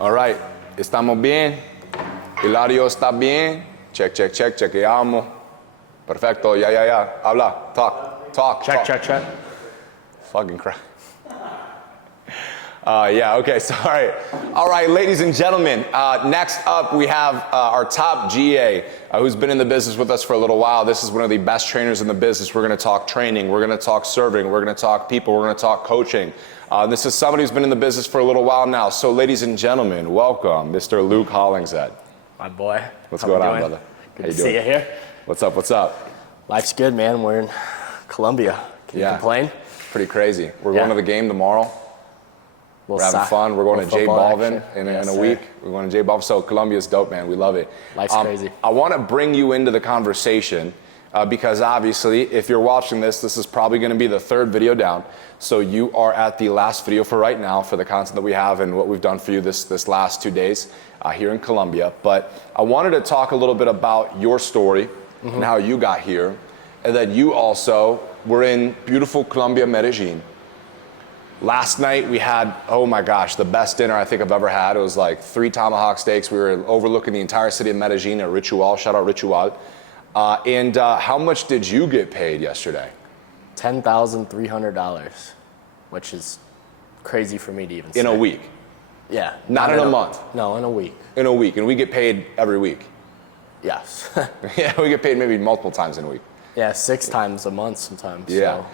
All right, estamos bien. Hilario está bien. Check, chequeamos. Perfecto, ya. Habla, talk. Check. Fucking crap. Okay, sorry. All right, ladies and gentlemen, next up we have our top GA who's been in the business with us for a little while. This is one of the best trainers in the business. We're going to talk training, we're going to talk serving, we're going to talk people, we're going to talk coaching. This is somebody who's been in the business for a little while now. So ladies and gentlemen, welcome Mr. Luke Hollingshead. My boy. What's going on, brother? Good to see you here. What's up? Life's good, man. We're in Colombia. Can you complain? Pretty crazy. We're going to the game tomorrow. We're having fun. We're going to J Balvin in a week. We're going to J Balvin. So Colombia's dope, man. We love it. Life's crazy. I want to bring you into the conversation because obviously, if you're watching this is probably going to be the third video down. So you are at the last video for right now for the content that we have and what we've done for you this last 2 days here in Colombia. But I wanted to talk a little bit about your story and how you got here, and that you also were in beautiful Colombia, Medellin. Last night we had, oh my gosh, the best dinner I think I've ever had. It was like 3 tomahawk steaks. We were overlooking the entire city of Medellin at Ritual. Shout out Ritual. And how much did you get paid yesterday? $10,300, which is crazy for me to even say. In a week? Yeah. Not in a month? No, in a week. In a week, and we get paid every week? Yes. Yeah, we get paid maybe multiple times in a week. Yeah, 6 times a month sometimes. Yeah. So.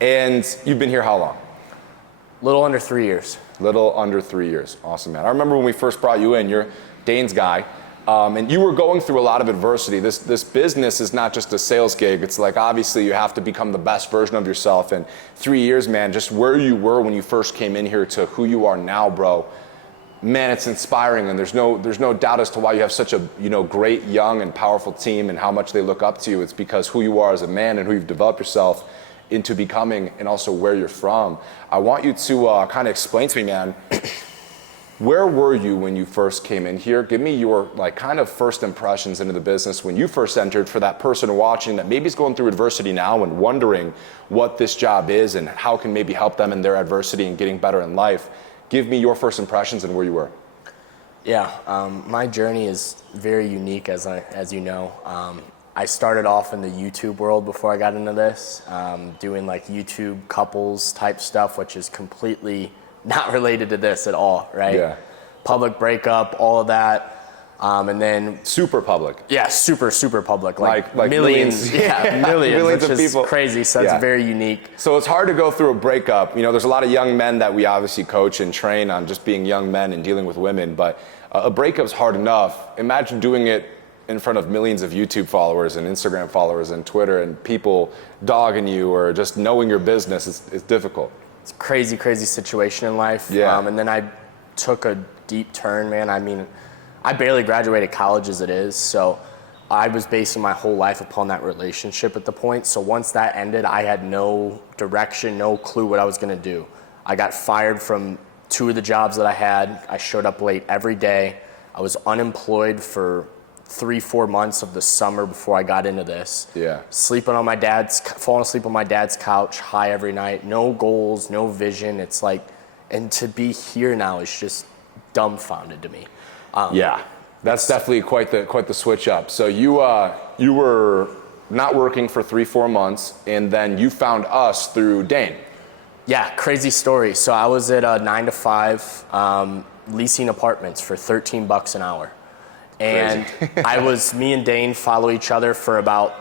And you've been here how long? Little under 3 years. Little under 3 years. Awesome, man. I remember when we first brought you in, you're Dane's guy, and you were going through a lot of adversity. This business is not just a sales gig. It's like, obviously, you have to become the best version of yourself. And 3 years, man, just where you were when you first came in here to who you are now, bro, man, it's inspiring. And there's no doubt as to why you have such a great, young, and powerful team and how much they look up to you. It's because who you are as a man and who you've developed yourself into becoming, and also where you're from. I want you to kind of explain to me, man, where were you when you first came in here? Give me your kind of first impressions into the business when you first entered, for that person watching that maybe is going through adversity now and wondering what this job is and how it can maybe help them in their adversity and getting better in life. Give me your first impressions and where you were. Yeah, my journey is very unique, as you know. I started off in the YouTube world before I got into this, doing like YouTube couples type stuff, which is completely not related to this at all, right? Yeah. Public breakup, all of that. And then super public. Yeah, super public. Like millions. Yeah, millions of which people. Is crazy. So it's very unique. So it's hard to go through a breakup. There's a lot of young men that we obviously coach and train on just being young men and dealing with women, but a breakup's hard enough. Imagine doing it in front of millions of YouTube followers and Instagram followers and Twitter and people dogging you or just knowing your business. It's difficult. It's a crazy situation in life. Yeah. And then I took a deep turn, man. I mean, I barely graduated college as it is, so I was basing my whole life upon that relationship at the point. So once that ended, I had no direction, no clue what I was gonna do. I got fired from 2 of the jobs that I had. I showed up late every day. I was unemployed for 3-4 months of the summer before I got into this. Yeah. Falling asleep on my dad's couch, high every night, no goals, no vision. It's like, and to be here now is just dumbfounded to me. Yeah, that's definitely quite the switch up. So you were not working for 3-4 months, and then you found us through Dane. Yeah, crazy story. So I was at a 9 to 5 leasing apartments for $13 an hour. And me and Dane follow each other for about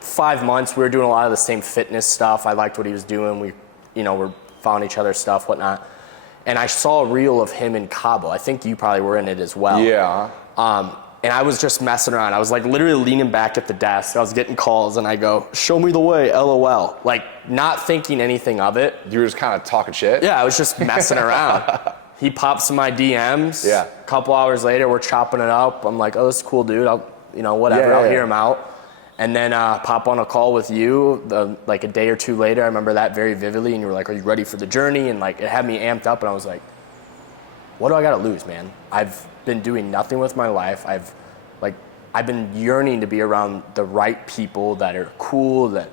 5 months. We were doing a lot of the same fitness stuff. I liked what he was doing. We, we're following each other's stuff, whatnot. And I saw a reel of him in Cabo. I think you probably were in it as well. Yeah. And I was just messing around. I was like literally leaning back at the desk. I was getting calls and I go, "Show me the way, LOL." Like not thinking anything of it. You were just kind of talking shit? Yeah, I was just messing around. He pops in my DMs. Yeah. A couple hours later, we're chopping it up. I'm like, "Oh, this is cool, dude. I'll hear him out." And then pop on a call with you like a day or 2 later. I remember that very vividly. And you were like, "Are you ready for the journey?" And like it had me amped up. And I was like, "What do I got to lose, man? I've been doing nothing with my life. I've been yearning to be around the right people that are cool, that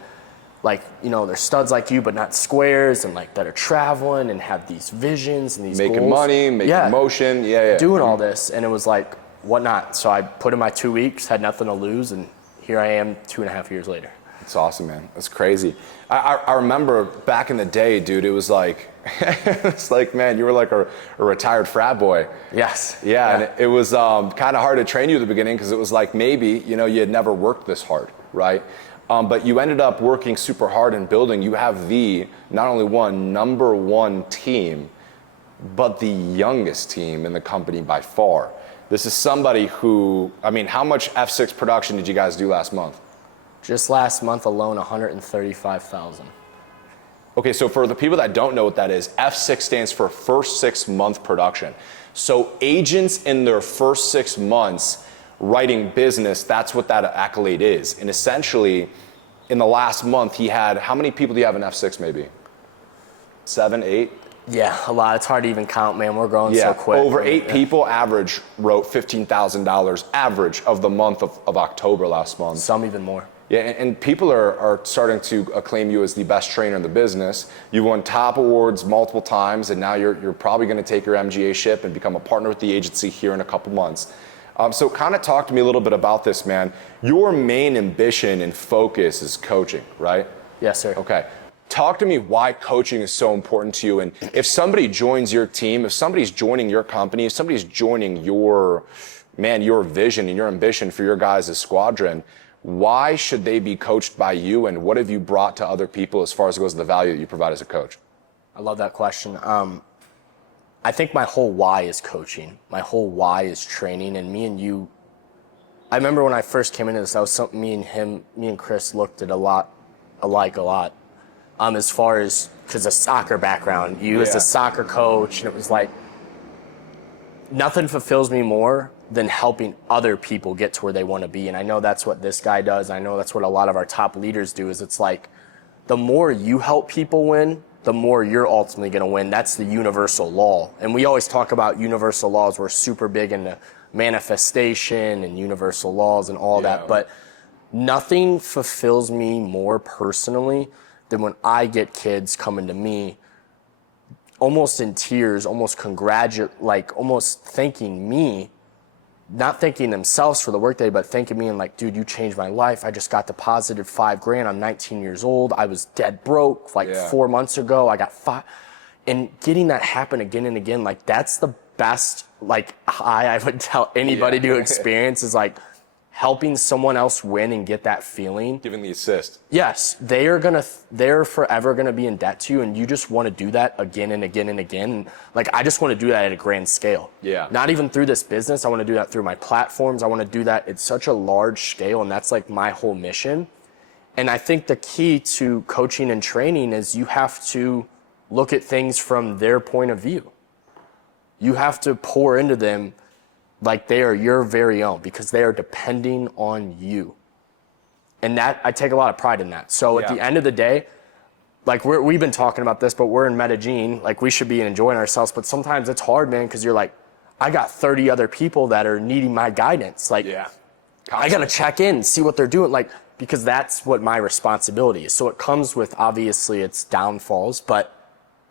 like, you know, they're studs like you, but not squares, and like that are traveling and have these visions and these Making goals. money, making motion. Yeah. Doing all this. And it was like, what not? So I put in my 2 weeks, had nothing to lose, and here I am 2.5 years later. It's awesome, man. That's crazy. I remember back in the day, dude, it was like, it's like, man, you were like a retired frat boy. Yes. Yeah. And it was kind of hard to train you at the beginning because it was like maybe, you know, you had never worked this hard, right? But you ended up working super hard and building. You have not only number one team, but the youngest team in the company by far. This is somebody who, I mean, how much F6 production did you guys do last month? Just last month alone, 135,000. Okay, so for the people that don't know what that is, F6 stands for first 6 month production. So agents in their first 6 months writing business, that's what that accolade is. And essentially, in the last month, he had, how many people do you have in F6 maybe? 7, 8? Yeah, a lot. It's hard to even count, man. We're growing so quick. Over 8 people average wrote $15,000 average of the month of October last month. Some even more. Yeah, and people are starting to acclaim you as the best trainer in the business. You've won top awards multiple times, and now you're probably going to take your MGA ship and become a partner with the agency here in a couple months. So kind of talk to me a little bit about this, man. Your main ambition and focus is coaching, right? Yes, sir. Okay. Talk to me why coaching is so important to you. And if somebody joins your team, if somebody's joining your company, if somebody's joining your vision and your ambition for your guys' squadron, why should they be coached by you, and what have you brought to other people as far as it goes to the value that you provide as a coach? I love that question. I think my whole why is coaching. My whole why is training. And me and you, I remember when I first came into this, that was something me and Chris looked at alike a lot. As far as, because of soccer background, you as a soccer coach, and it was like, nothing fulfills me more than helping other people get to where they want to be. And I know that's what this guy does. I know that's what a lot of our top leaders do, is it's like, the more you help people win, the more you're ultimately going to win. That's the universal law. And we always talk about universal laws. We're super big into manifestation and universal laws and all that. But nothing fulfills me more personally than when I get kids coming to me almost in tears, almost almost thanking me, not thanking themselves for the work they did, but thanking me and like, dude, you changed my life. I just got deposited $5,000. I'm 19 years old. I was dead broke 4 months ago. I got $5,000. And getting that happen again and again, like that's the best high I would tell anybody to experience, is like helping someone else win and get that feeling. Giving the assist. Yes, they're forever gonna be in debt to you, and you just want to do that again and again and again. Like I just want to do that at a grand scale. Yeah. Not even through this business. I want to do that through my platforms. I want to do that at such a large scale, and that's like my whole mission. And I think the key to coaching and training is you have to look at things from their point of view. You have to pour into them like they are your very own, because they are depending on you. And that, I take a lot of pride in that. So at the end of the day, like we've been talking about this, but we're in Medellin, like we should be enjoying ourselves, but sometimes it's hard, man, because you're like, I got 30 other people that are needing my guidance. Like, I got to check in, see what they're doing, like, because that's what my responsibility is. So it comes with, obviously, its downfalls, but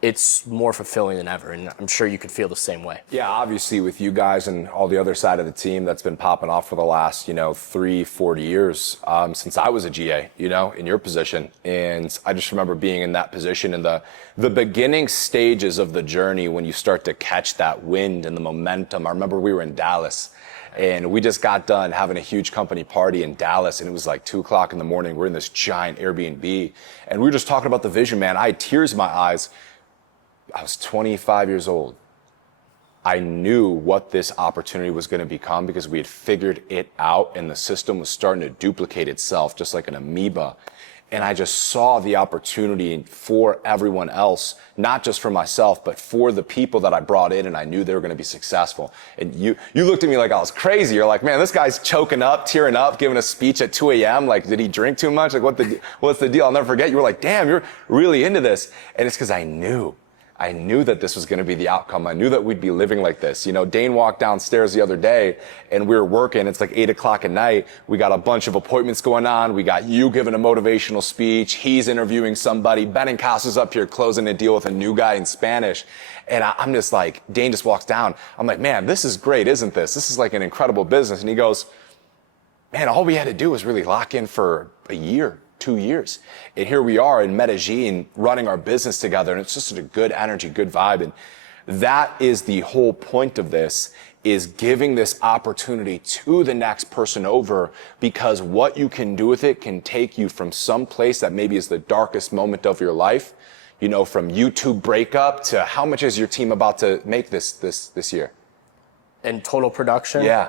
it's more fulfilling than ever, and I'm sure you could feel the same way. Yeah, obviously with you guys and all the other side of the team that's been popping off for the last, 3-4 years since I was a GA, in your position. And I just remember being in that position in the beginning stages of the journey when you start to catch that wind and the momentum. I remember we were in Dallas, and we just got done having a huge company party in Dallas, and it was like 2:00 in the morning. We're in this giant Airbnb, and we were just talking about the vision, man. I had tears in my eyes. I was 25 years old. I knew what this opportunity was going to become because we had figured it out, and the system was starting to duplicate itself just like an amoeba. And I just saw the opportunity for everyone else, not just for myself, but for the people that I brought in, and I knew they were going to be successful. And you looked at me like I was crazy. You're like, man, this guy's choking up, tearing up, giving a speech at 2 a.m. Like, did he drink too much? Like, what's the deal? I'll never forget. You were like, damn, you're really into this. And it's because I knew. I knew that this was going to be the outcome. I knew that we'd be living like this. You know, Dane walked downstairs the other day and we were working. It's like 8 o'clock at night. We got a bunch of appointments going on. We got you giving a motivational speech. He's interviewing somebody. Benincas's up here closing a deal with a new guy in Spanish. And I'm just like, Dane just walks down. I'm like, man, this is great, isn't this? This is like an incredible business. And he goes, man, all we had to do was really lock in for a year, 2 years. And here we are in Medellin running our business together. And it's just a good energy, good vibe. And that is the whole point of this, is giving this opportunity to the next person over, because what you can do with it can take you from some place that maybe is the darkest moment of your life, you know, from YouTube breakup to how much is your team about to make this year? In total production? Yeah.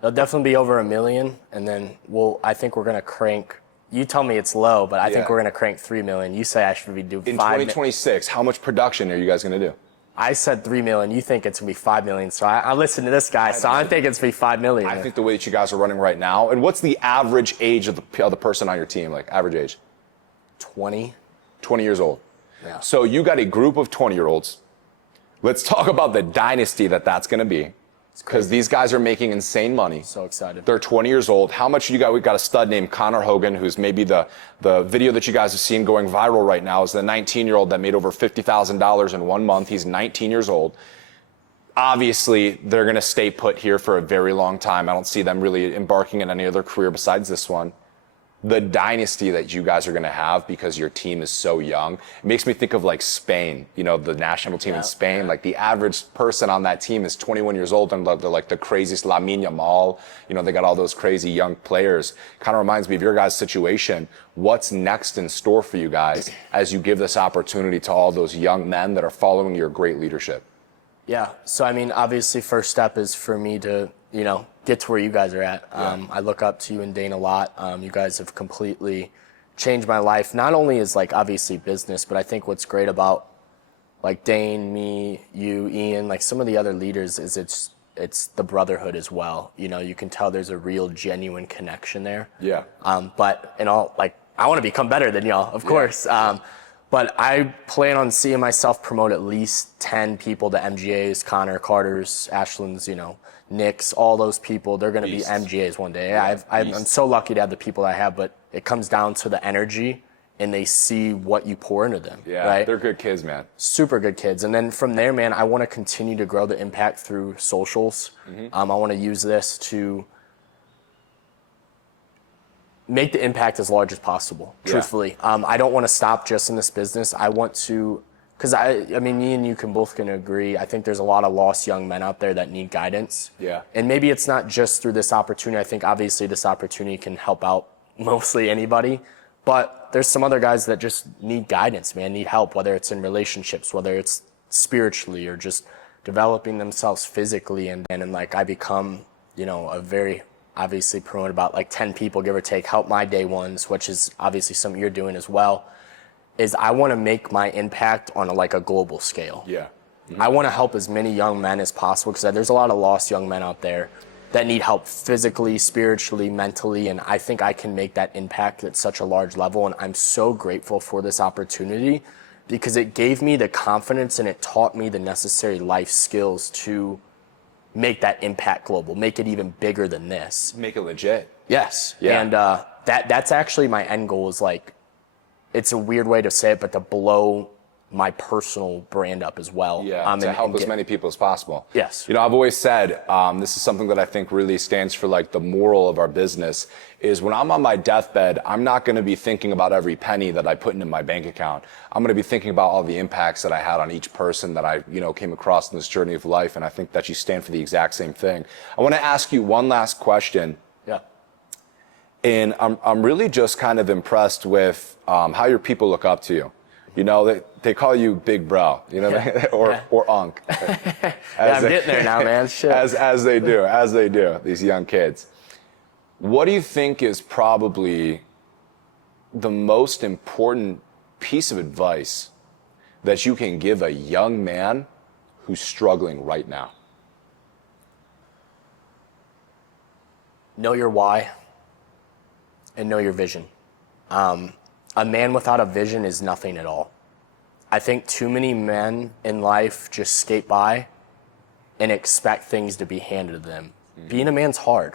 It'll definitely be over $1 million. And then I think we're going to crank, you tell me it's low, but I think we're going to crank $3 million. You say I should be doing in 5 2026, how much production are you guys going to do? I said $3 million. You think it's going to be $5 million. So I listen to this guy. So I think it's going to be $5 million. I think the way that you guys are running right now, and what's the average age of the person on your team? Like average age? 20. 20 years old. Yeah. So you got a group of 20-year-olds. Let's talk about the dynasty that's going to be, because these guys are making insane money. So excited. They're 20 years old. How much you got? We've got a stud named Connor Hogan, who's maybe the video that you guys have seen going viral right now is the 19-year-old that made over $50,000 in 1 month. He's 19 years old. Obviously, they're going to stay put here for a very long time. I don't see them really embarking in any other career besides this one. The dynasty that you guys are going to have, because your team is so young, it makes me think of like Spain, you know, the national team in Spain. Like the average person on that team is 21 years old, and they're like the craziest Lamine Yamal. You know, they got all those crazy young players. Kind of reminds me of your guys' situation. What's next in store for you guys as you give this opportunity to all those young men that are following your great leadership? Yeah. So, I mean, obviously, first step is for me to, you know, get to where you guys are at. I look up to you and Dane a lot. You guys have completely changed my life. Not only is like obviously business, but I think what's great about like Dane, me, you, Ian, like some of the other leaders is it's the brotherhood as well. You know, you can tell there's a real genuine connection there. Yeah. But in all, like, I want to become better than y'all, of course. But I plan on seeing myself promote at least 10 people to MGAs, Connor, Carter's, Ashland's, you know, Nick's, all those people. They're going to be MGAs one day. I'm so lucky to have the people I have, but it comes down to the energy, and they see what you pour into them. Yeah, right? They're good kids, man. Super good kids. And then from there, man, I want to continue to grow the impact through socials. I want to use this to make the impact as large as possible, truthfully. I don't want to stop just in this business. I want to, because I mean, me and you can both can agree, I think there's a lot of lost young men out there that need guidance. Yeah. And maybe it's not just through this opportunity. I think obviously this opportunity can help out mostly anybody, but there's some other guys that just need guidance, man, need help, whether it's in relationships, whether it's spiritually or just developing themselves physically. And like I become, you know, a very, obviously promote about like 10 people, give or take, help my day ones, which is obviously something you're doing as well, is I want to make my impact on like a global scale. Yeah. I want to help as many young men as possible, because there's a lot of lost young men out there that need help physically, spiritually, mentally, and I think I can make that impact at such a large level. And I'm so grateful for this opportunity, because it gave me the confidence and it taught me the necessary life skills to make that impact global, make it even bigger than this. Make it legit. Yes. Yeah. And that's actually my end goal, is like, it's a weird way to say it, but to blow my personal brand up as well. Yeah, to help as many people as possible. Yes. You know, I've always said, this is something that I think really stands for like the moral of our business, is when I'm on my deathbed, I'm not going to be thinking about every penny that I put into my bank account. I'm going to be thinking about all the impacts that I had on each person that I, you know, came across in this journey of life. And I think that you stand for the exact same thing. I want to ask you one last question. Yeah. And I'm really just kind of impressed with how your people look up to you. You know, they call you Big Bro, you know, or Unc. I'm getting there now, man. Shit. As they do, these young kids. What do you think is probably the most important piece of advice that you can give a young man who's struggling right now? Know your why and know your vision. A man without a vision is nothing at all. I think too many men in life just skate by and expect things to be handed to them. Being a man's hard.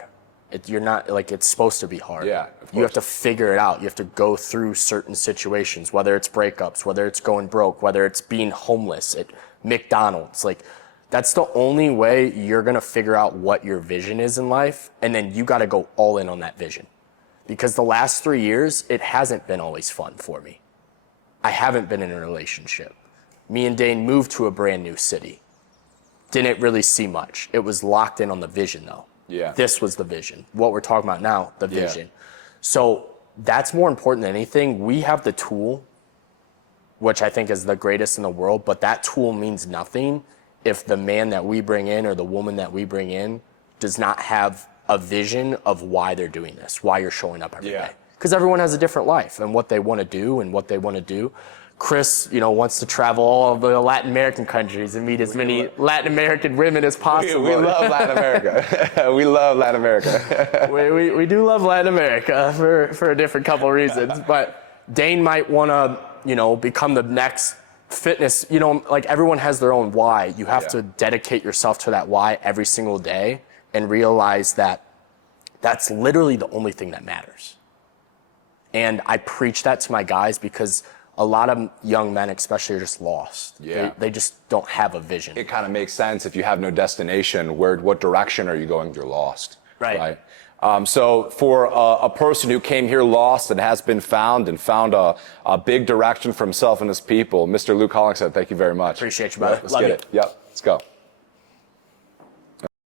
You're not, like, it's supposed to be hard. Yeah, of course. You have to figure it out. You have to go through certain situations, whether it's breakups, whether it's going broke, whether it's being homeless at McDonald's. Like, that's the only way you're going to figure out what your vision is in life, and then you got to go all in on that vision. Because the last 3 years, it hasn't been always fun for me. I haven't been in a relationship. Me and Dane moved to a brand new city. Didn't really see much. It was locked in on the vision, though. Yeah. This was the vision. What we're talking about now, the Yeah. vision. So that's more important than anything. We have the tool, which I think is the greatest in the world, but that tool means nothing if the man that we bring in or the woman that we bring in does not have a vision of why they're doing this, why you're showing up every day. Because everyone has a different life and what they want to do and what they want to do. Chris, wants to travel all of the Latin American countries and meet as many Latin American women as possible. We love Latin America. We love Latin America. we do love Latin America for a different couple of reasons. But Dane might want to, become the next fitness. Like, everyone has their own why. You have to dedicate yourself to that why every single day and realize that that's literally the only thing that matters. And I preach that to my guys because a lot of young men especially are just lost. Yeah. They just don't have a vision. It kind of makes sense if you have no destination. What direction are you going? You're lost. Right. So for a person who came here lost and has been found and found a big direction for himself and his people, Mr. Luke Hollingshead, thank you very much. Appreciate you, brother. Let's Love get you. it. Yep. Let's go.